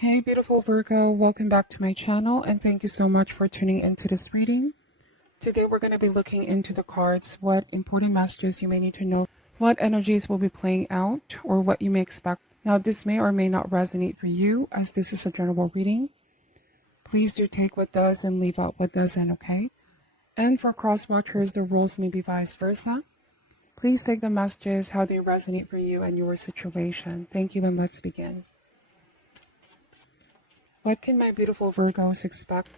Hey beautiful Virgo, welcome back to my channel and thank you so much for tuning into this reading. Today we're going to be looking into the cards, what important messages you may need to know, what energies will be playing out, or what you may expect. Now this may or may not resonate for you as this is a general reading. Please do take what does and leave out what doesn't, okay? And for cross watchers, the rules may be vice versa. Please take the messages how they resonate for you and your situation. Thank you and let's begin. What can my beautiful Virgos expect?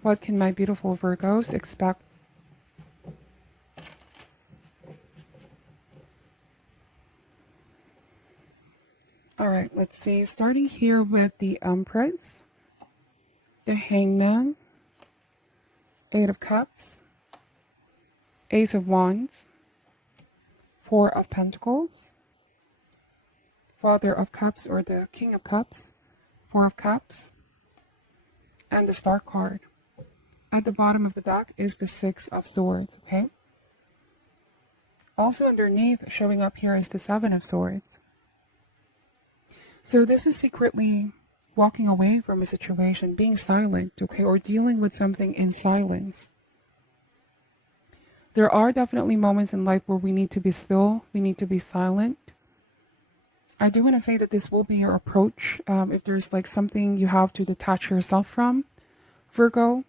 What can my beautiful Virgos expect? All right, let's see. Starting here with the Empress, the Hangman, Eight of Cups, Ace of Wands, Four of Pentacles, Father of Cups or the King of Cups, Four of Cups, and the Star card. At the bottom of the deck is the Six of Swords, okay? Also underneath, showing up here is the Seven of Swords. So this is secretly walking away from a situation, being silent, okay, or dealing with something in silence. There are definitely moments in life where we need to be still, we need to be silent. I do want to say that this will be your approach if there's like something you have to detach yourself from, Virgo.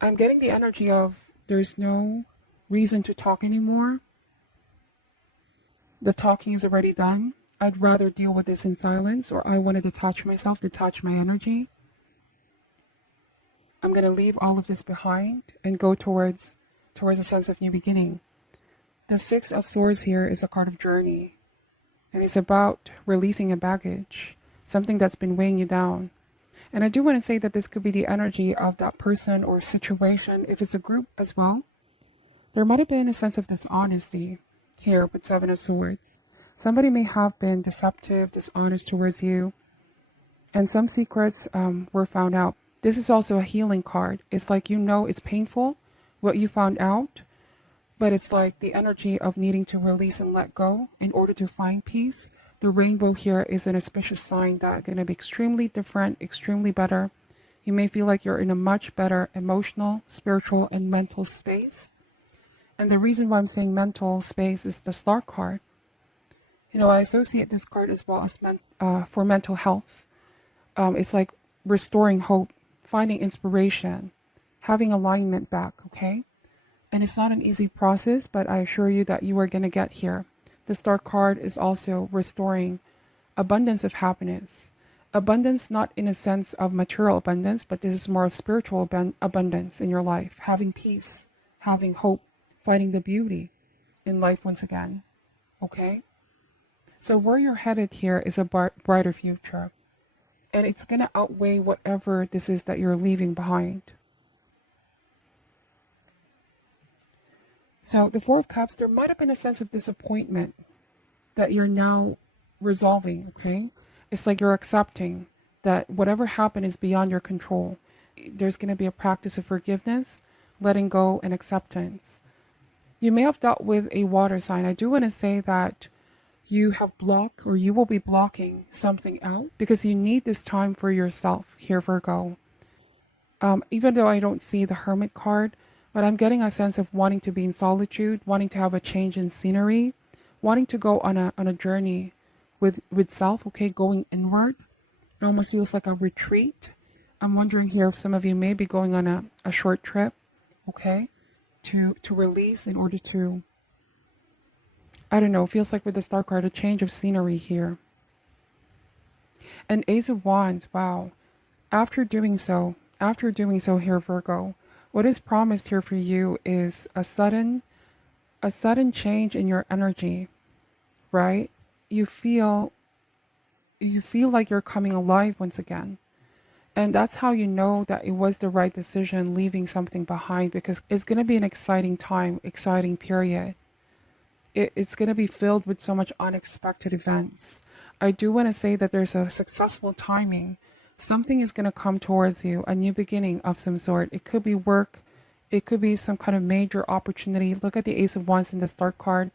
I'm getting the energy of there's no reason to talk anymore. The talking is already done. I'd rather deal with this in silence, or I want to detach myself, detach my energy. I'm going to leave all of this behind and go towards a sense of new beginning. The Six of Swords here is a card of journey. And it's about releasing a baggage, something that's been weighing you down. And I do want to say that this could be the energy of that person or situation. If it's a group as well, there might have been a sense of dishonesty here with Seven of Swords. Somebody may have been deceptive, dishonest towards you, and some secrets were found out. This is also a healing card. It's like, you know, it's painful what you found out, but it's like the energy of needing to release and let go in order to find peace. The rainbow here is an auspicious sign that's going to be extremely different, extremely better. You may feel like you're in a much better emotional, spiritual, and mental space. And the reason why I'm saying mental space is the Star card. You know, I associate this card as well as for mental health. It's like restoring hope, finding inspiration, having alignment back, okay? And it's not an easy process, but I assure you that you are going to get here. The Star card is also restoring abundance of happiness. Abundance not in a sense of material abundance, but this is more of spiritual abundance in your life. Having peace, having hope, finding the beauty in life once again. Okay? So where you're headed here is a brighter future. And it's going to outweigh whatever this is that you're leaving behind. So the Four of Cups, there might have been a sense of disappointment that you're now resolving, okay? It's like you're accepting that whatever happened is beyond your control. There's going to be a practice of forgiveness, letting go, and acceptance. You may have dealt with a water sign. I do want to say that you have blocked, or you will be blocking something out because you need this time for yourself here, Virgo. Even though I don't see the Hermit card, but I'm getting a sense of wanting to be in solitude, wanting to have a change in scenery, wanting to go on a journey with self, okay, going inward. It almost feels like a retreat. I'm wondering here if some of you may be going on a short trip, okay, to release in order to, I don't know, feels like with the Star card, a change of scenery here. And Ace of Wands, wow. After doing so here, Virgo, what is promised here for you is a sudden change in your energy, right? You feel like you're coming alive once again. And that's how you know that it was the right decision leaving something behind, because it's going to be an exciting time, exciting period. It's going to be filled with so much unexpected events. I do want to say that there's a successful timing. Something is going to come towards you, a new beginning of some sort. It could be work. It could be some kind of major opportunity. Look at the Ace of Wands in the Star card.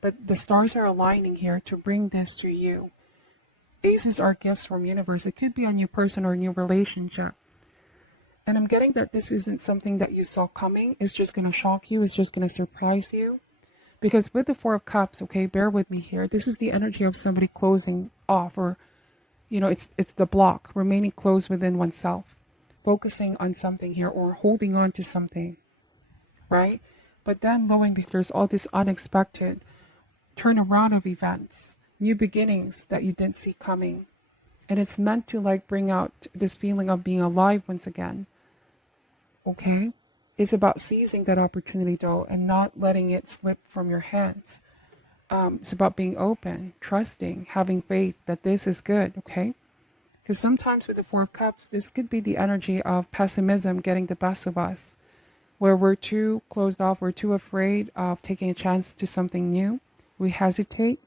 But the stars are aligning here to bring this to you. Aces are gifts from universe. It could be a new person or a new relationship. And I'm getting that this isn't something that you saw coming. It's just going to shock you. It's just going to surprise you. Because with the Four of Cups, okay, bear with me here. This is the energy of somebody closing off, or, it's the block, remaining closed within oneself, focusing on something here or holding on to something, right? But then knowing that there's all this unexpected turnaround of events, new beginnings that you didn't see coming. And it's meant to like bring out this feeling of being alive once again. Okay? It's about seizing that opportunity though and not letting it slip from your hands. It's about being open, trusting, having faith that this is good, okay? Because sometimes with the Four of Cups, this could be the energy of pessimism getting the best of us, where we're too closed off, we're too afraid of taking a chance to something new. We hesitate.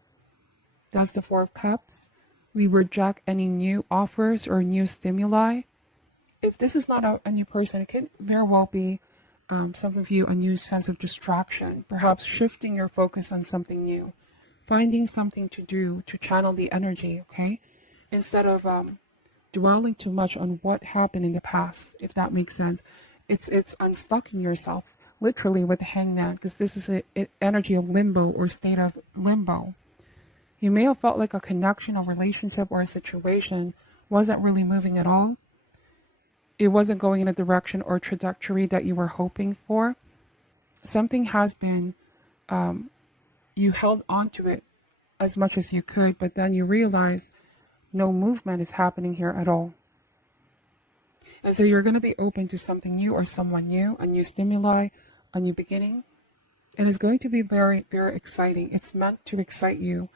That's the Four of Cups. We reject any new offers or new stimuli. If this is not a new person, it could very well be some of you a new sense of distraction, perhaps shifting your focus on something new, finding something to do to channel the energy, okay? Instead of dwelling too much on what happened in the past, if that makes sense. It's unstucking yourself, literally with the Hangman, because this is an energy of limbo or state of limbo. You may have felt like a connection, a relationship, or a situation wasn't really moving at all. It wasn't going in a direction or trajectory that you were hoping for. Something has been, you held on to it as much as you could, but then you realize no movement is happening here at all. And so you're going to be open to something new or someone new, a new stimuli, a new beginning. And it's going to be very, very exciting. It's meant to excite you.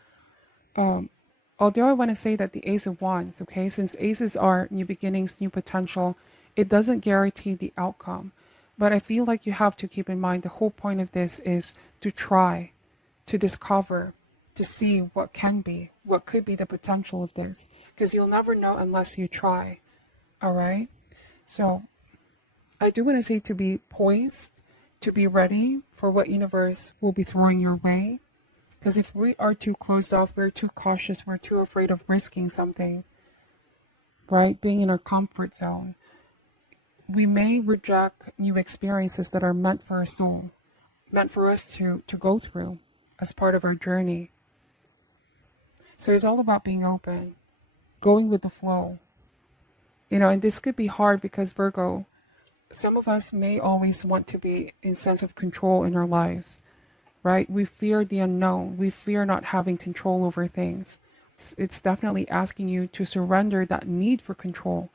Although I want to say that the Ace of Wands, okay, since aces are new beginnings, new potential, it doesn't guarantee the outcome. But I feel like you have to keep in mind the whole point of this is to try, to discover, to see what can be, what could be the potential of this. Because you'll never know unless you try. All right? So I do want to say to be poised, to be ready for what universe will be throwing your way. Because if we are too closed off, we're too cautious, we're too afraid of risking something, right? Being in our comfort zone, we may reject new experiences that are meant for our soul, meant for us to go through as part of our journey. So it's all about being open, going with the flow. And this could be hard because Virgo, some of us may always want to be in sense of control in our lives. Right? We fear the unknown. We fear not having control over things. It's definitely asking you to surrender that need for control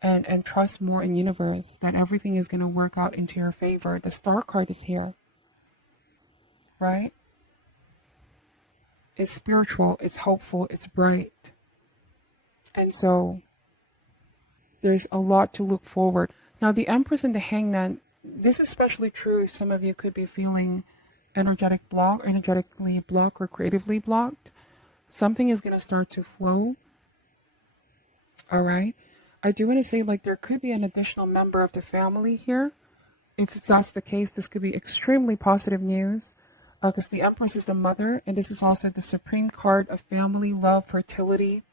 and trust more in universe that everything is going to work out into your favor. The Star card is here. Right? It's spiritual. It's hopeful. It's bright. And so there's a lot to look forward. Now the Empress and the Hangman, this is especially true if some of you could be feeling energetically blocked or creatively blocked. Something is going to start to flow. All right. I do want to say like there could be an additional member of the family here. If that's the case, this could be extremely positive news because the Empress is the mother, and this is also the supreme card of family, love, fertility,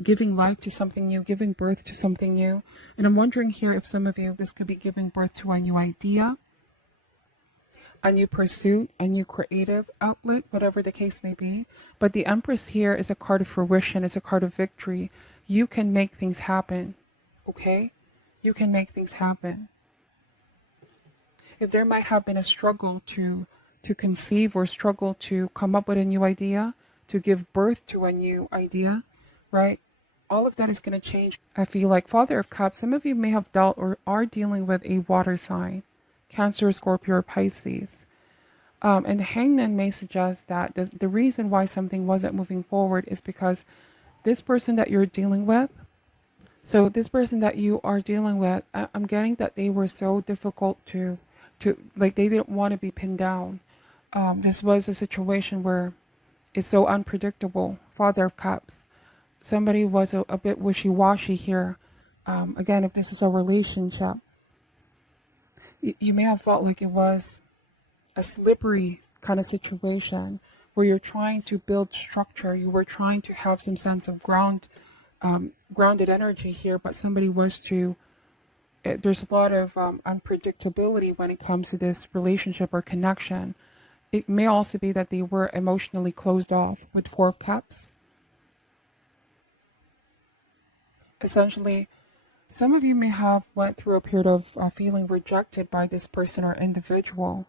giving life to something new, giving birth to something new. And I'm wondering here if some of you, this could be giving birth to a new idea, a new pursuit, a new creative outlet, whatever the case may be. But the Empress here is a card of fruition, it's a card of victory. You can make things happen, okay? You can make things happen. If there might have been a struggle to conceive or struggle to come up with a new idea, to give birth to a new idea, right? All of that is going to change. I feel like Father of Cups, some of you may have dealt or are dealing with a water sign. Cancer, Scorpio, or Pisces. And the Hangman may suggest that the reason why something wasn't moving forward is because this person that you're dealing with, so this person that you are dealing with, I'm getting that they were so difficult to like they didn't want to be pinned down. This was a situation where it's so unpredictable. Father of Cups. Somebody was a bit wishy-washy here. Again, if this is a relationship, you may have felt like it was a slippery kind of situation where you're trying to build structure. You were trying to have some sense of grounded energy here, but somebody was to, there's a lot of unpredictability when it comes to this relationship or connection. It may also be that they were emotionally closed off with Four of Cups. Essentially, some of you may have went through a period of feeling rejected by this person or individual.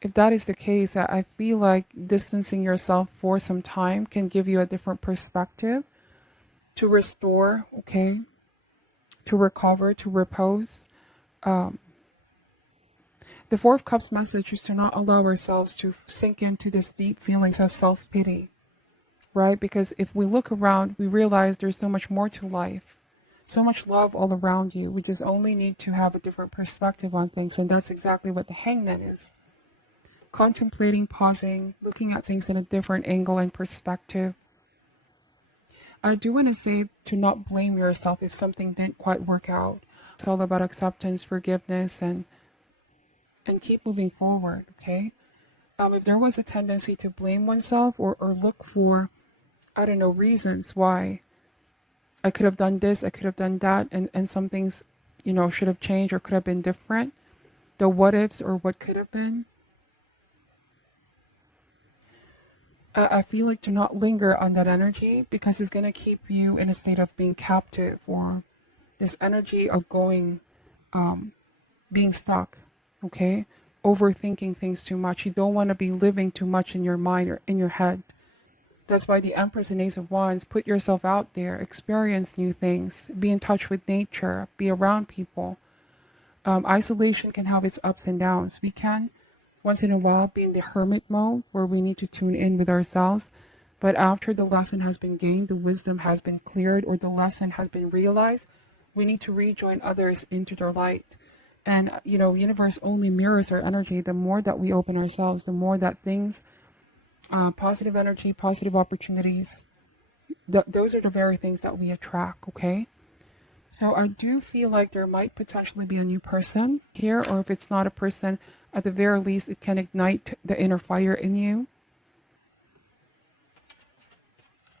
If that is the case, I feel like distancing yourself for some time can give you a different perspective to restore, okay, to recover, to repose. The Four of Cups message is to not allow ourselves to sink into this deep feelings of self-pity, right? Because if we look around, we realize there's so much more to life, so much love all around you. We just only need to have a different perspective on things, and that's exactly what the Hangman is. Contemplating, pausing, looking at things in a different angle and perspective. I do want to say to not blame yourself if something didn't quite work out. It's all about acceptance, forgiveness, and keep moving forward, okay? If there was a tendency to blame oneself or look for, I don't know, reasons why I could have done this, I could have done that, and some things, you know, should have changed or could have been different, the what ifs or what could have been, I feel like to not linger on that energy, because it's going to keep you in a state of being captive, or this energy of going, being stuck. Okay, overthinking things too much. You don't want to be living too much in your mind or in your head. That's why the Empress and Ace of Wands, put yourself out there, experience new things, be in touch with nature, be around people. Isolation can have its ups and downs. We can, once in a while, be in the hermit mode where we need to tune in with ourselves. But after the lesson has been gained, the wisdom has been cleared, or the lesson has been realized, we need to rejoin others into their light. And, you know, universe only mirrors our energy. The more that we open ourselves, the more that things, positive energy, positive opportunities, those are the very things that we attract, okay? So I do feel like there might potentially be a new person here, or if it's not a person, at the very least, it can ignite the inner fire in you.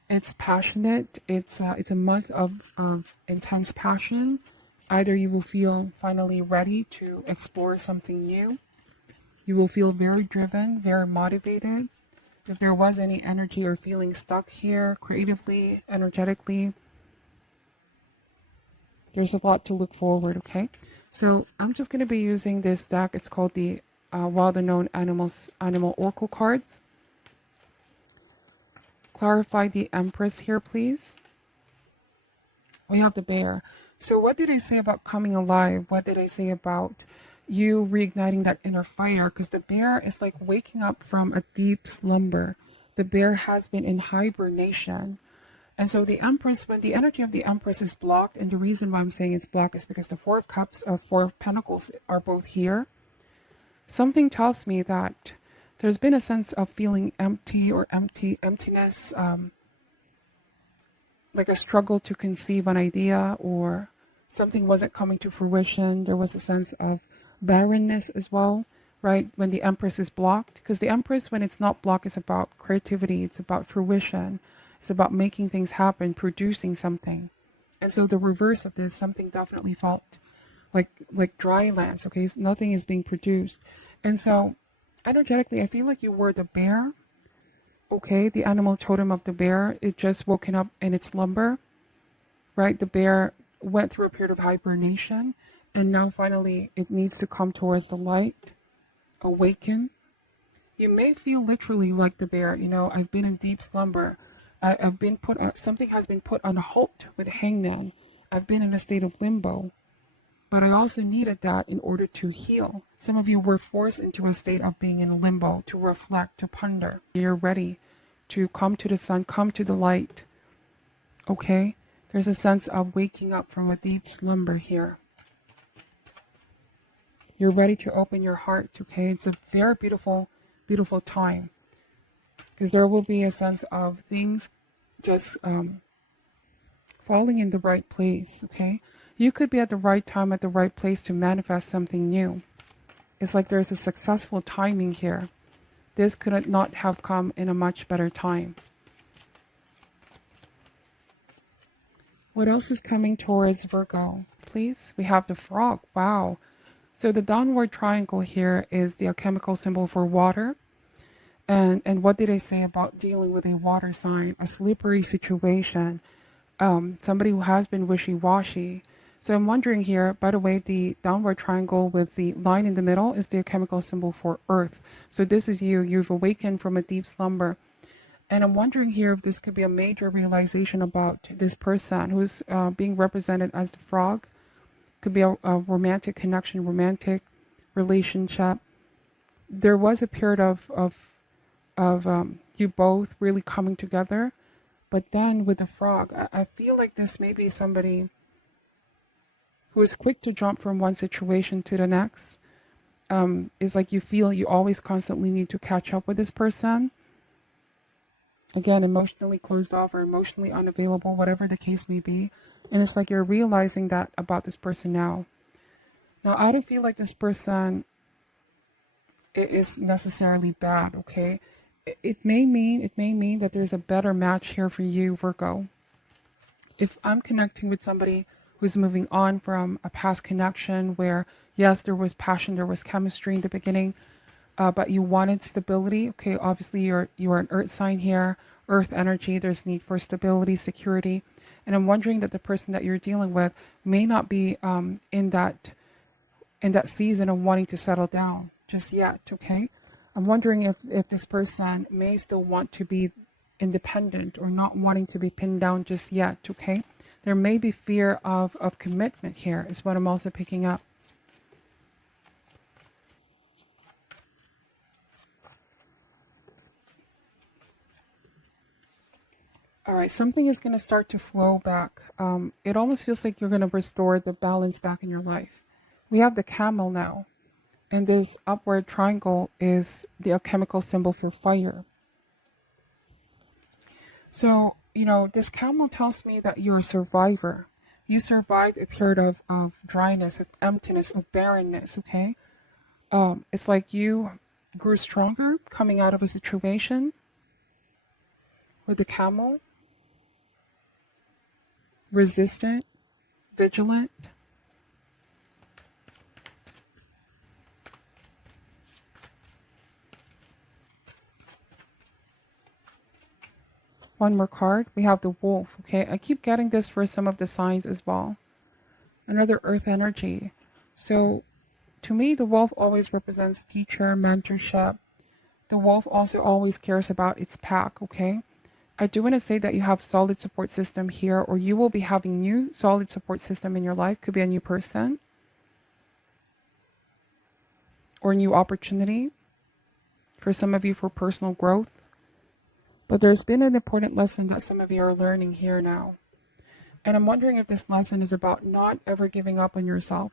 It's passionate. It's a month of intense passion. Either you will feel finally ready to explore something new. You will feel very driven, very motivated. If there was any energy or feeling stuck here, creatively, energetically, there's a lot to look forward, okay? So I'm just going to be using this deck. It's called the Wild Unknown Animal Oracle cards. Clarify the Empress here, please. We have the Bear. So what did I say about coming alive? What did I say about you reigniting that inner fire? Because the Bear is like waking up from a deep slumber. The Bear has been in hibernation. And so the Empress, when the energy of the Empress is blocked, and the reason why I'm saying it's blocked is because the Four of Cups, Four of Pentacles are both here. Something tells me that there's been a sense of feeling empty or emptiness, like a struggle to conceive an idea, or something wasn't coming to fruition. There was a sense of barrenness as well, right? When the Empress is blocked, because the Empress, when it's not blocked, is about creativity. It's about fruition. It's about making things happen, producing something. And so the reverse of this, something definitely felt like dry lands, okay? Nothing is being produced. And so energetically, I feel like you were the Bear. Okay, the animal totem of the Bear, it just woken up in its slumber, right? The Bear went through a period of hibernation, and now finally it needs to come towards the light, awaken. You may feel literally like the Bear, you know, I've been in deep slumber. I've been something has been put on hold with the Hangman. I've been in a state of limbo, but I also needed that in order to heal. Some of you were forced into a state of being in limbo, to reflect, to ponder. You're ready to come to the sun, come to the light. Okay? There's a sense of waking up from a deep slumber here. You're ready to open your heart, okay? It's a very beautiful, beautiful time. Because there will be a sense of things just falling in the right place, okay? You could be at the right time, at the right place to manifest something new. It's like there's a successful timing here. this could not have come in a much better time. What else is coming towards Virgo, please? We have the frog. Wow. So the downward triangle here is the alchemical symbol for water. And what did I say about dealing with a water sign? A slippery situation. Somebody who has been wishy-washy. So I'm wondering here, by the way, the downward triangle with the line in the middle is the alchemical symbol for earth. So this is you. You've awakened from a deep slumber. And I'm wondering here if this could be a major realization about this person who's being represented as the frog. Could be a romantic connection, romantic relationship. There was a period of you both really coming together. But then with the frog, I feel like this may be somebody who is quick to jump from one situation to the next. It's like you feel you always constantly need to catch up with this person. Again, emotionally closed off or emotionally unavailable, whatever the case may be. And it's like you're realizing that about this person now. Now, I don't feel like this person is necessarily bad, okay? It may mean that there's a better match here for you, Virgo. If I'm connecting with somebody who's moving on from a past connection where, yes, there was passion, there was chemistry in the beginning, but you wanted stability. Okay, obviously you are an earth sign here, earth energy. There's need for stability, security. And I'm wondering that the person that you're dealing with may not be in that season of wanting to settle down just yet, okay? I'm wondering if this person may still want to be independent or not wanting to be pinned down just yet, okay? There may be fear of commitment here is what I'm also picking up. All right, something is going to start to flow back. It almost feels like you're going to restore the balance back in your life. We have the camel now, and this upward triangle is the alchemical symbol for fire. So, this camel tells me that you're a survivor. You survived a period of dryness, of emptiness, of barrenness, okay? It's like you grew stronger coming out of a situation with the camel. Resistant, vigilant. One more card. We have the wolf. Okay, I keep getting this for some of the signs as well. Another earth energy. So to me, the wolf always represents teacher, mentorship. The wolf also always cares about its pack, okay? I do want to say that you have solid support system here, or you will be having new solid support system in your life. Could be a new person or new opportunity for some of you for personal growth. But there's been an important lesson that some of you are learning here now. And I'm wondering if this lesson is about not ever giving up on yourself,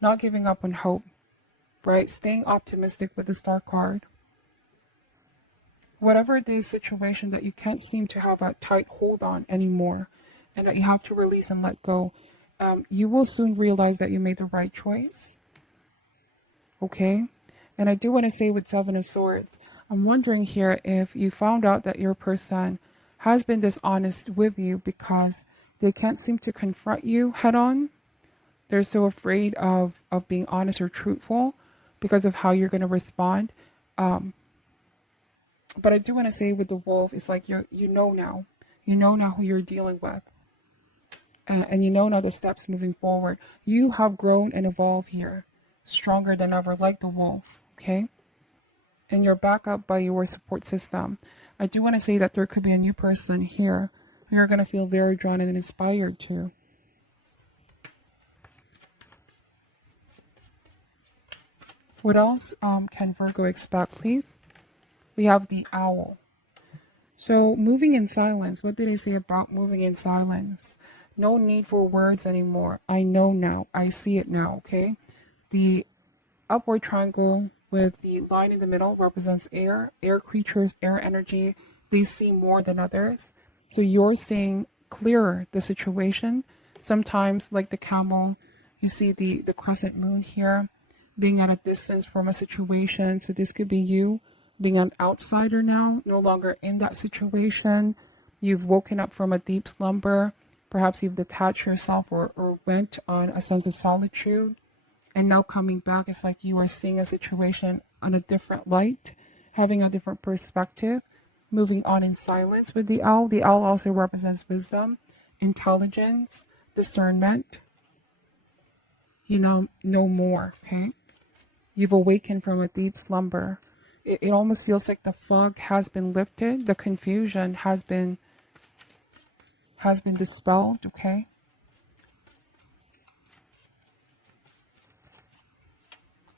not giving up on hope, right? Staying optimistic with the Star card. Whatever the situation that you can't seem to have a tight hold on anymore and that you have to release and let go, you will soon realize that you made the right choice. Okay? And I do want to say with Seven of Swords, I'm wondering here if you found out that your person has been dishonest with you because they can't seem to confront you head on. They're so afraid of being honest or truthful because of how you're going to respond. But I do want to say with the wolf, it's like you know now who you're dealing with. And you know now the steps moving forward. You have grown and evolved here, stronger than ever, like the wolf, okay? And you're backed up by your support system. I do want to say that there could be a new person here who you're going to feel very drawn and inspired to. What else can Virgo expect, please? We have the owl. So moving in silence. What did I say about moving in silence? No need for words anymore. I know now. I see it now, okay? The upward triangle with the line in the middle represents air creatures, air energy. They see more than others. So you're seeing clearer the situation. Sometimes, like the camel, you see the crescent moon here being at a distance from a situation. So this could be you being an outsider now, no longer in that situation. You've woken up from a deep slumber. Perhaps you've detached yourself or went on a sense of solitude. And now coming back, it's like you are seeing a situation on a different light, having a different perspective, moving on in silence with the owl. The owl also represents wisdom, intelligence, discernment. Know more, okay? You've awakened from a deep slumber. It almost feels like the fog has been lifted. The confusion has been dispelled, okay?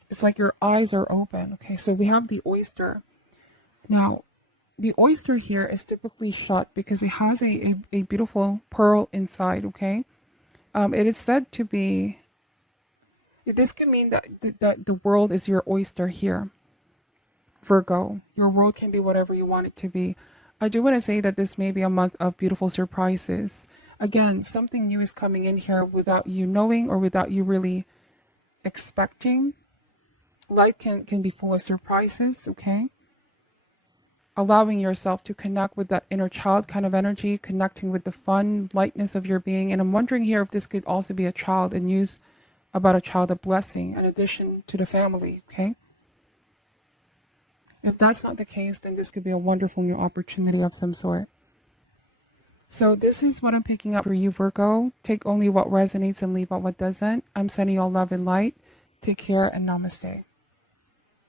It's like your eyes are open, okay? So we have the oyster. Now, the oyster here is typically shut because it has a beautiful pearl inside, okay? It is said to be, this could mean that the world is your oyster here. Virgo, your world can be whatever you want it to be. I do want to say that this may be a month of beautiful surprises. Again, something new is coming in here without you knowing or without you really expecting. Life can be full of surprises, okay? Allowing yourself to connect with that inner child kind of energy, connecting with the fun, lightness of your being. And I'm wondering here if this could also be a child and news about a child of blessing in addition to the family, okay? If that's not the case, then this could be a wonderful new opportunity of some sort. So this is what I'm picking up for you, Virgo. Take only what resonates and leave out what doesn't. I'm sending you all love and light. Take care and namaste.